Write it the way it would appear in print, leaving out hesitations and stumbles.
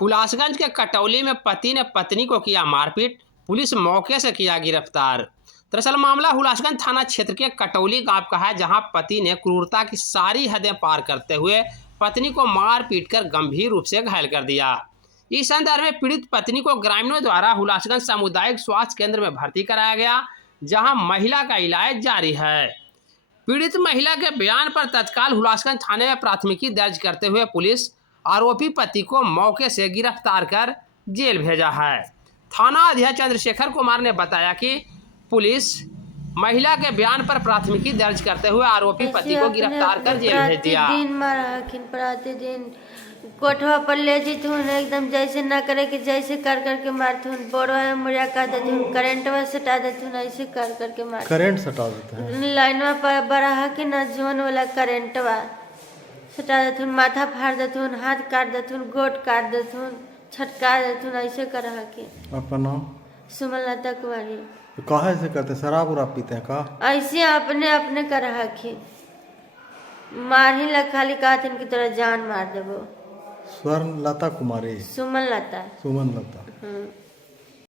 हुलासगंज के कटौली में पति ने पत्नी को किया मारपीट, पुलिस मौके से किया गिरफ्तार। दरअसल मामला हुलासगंज थाना क्षेत्र के कटौली गांव का है, जहां पति ने क्रूरता की सारी हदें पार करते हुए पत्नी को मार पीट कर गंभीर रूप से घायल कर दिया। इस संदर्भ में पीड़ित पत्नी को ग्रामीणों द्वारा हुलासगंज सामुदायिक स्वास्थ्य केंद्र में भर्ती कराया गया, जहां महिला का इलाज जारी है। पीड़ित महिला के बयान पर तत्काल हुलासगंज थाने में प्राथमिकी दर्ज करते हुए पुलिस आरोपी पति को मौके से गिरफ्तार कर जेल भेजा है। थाना अध्यक्ष चंद्रशेखर कुमार ने बताया कि पुलिस महिला के बयान पर प्राथमिकी दर्ज करते हुए आरोपी पति को गिरफ्तार कर जेल भेज दिया। प्रतिदिन कोठवा पर ले जीतून एकदम जैसे न करे कि जैसे कर करके मारतून, बोरो है मुड़िया का देतून, करंटवा सटा देतून, ऐसे कर करके मार करंट सटा देते हैं। लाइनवा पर बड़ा है कि ना जोन वाला करंटवा सटा देतून, माथा फाड़ देतून, हाथ काट देतून, गोट काट देतून, छटका देतून, ऐसे कर के। आपका नाम? सुमलता कुमारी। काहे से करते? शराब उराब पीते हैं का? ऐसे अपने अपने कर रखी, मार ही खाली कहते की तरह जान मार देबो। स्वर्ण लता कुमारी? सुमन लता। सुमन लता।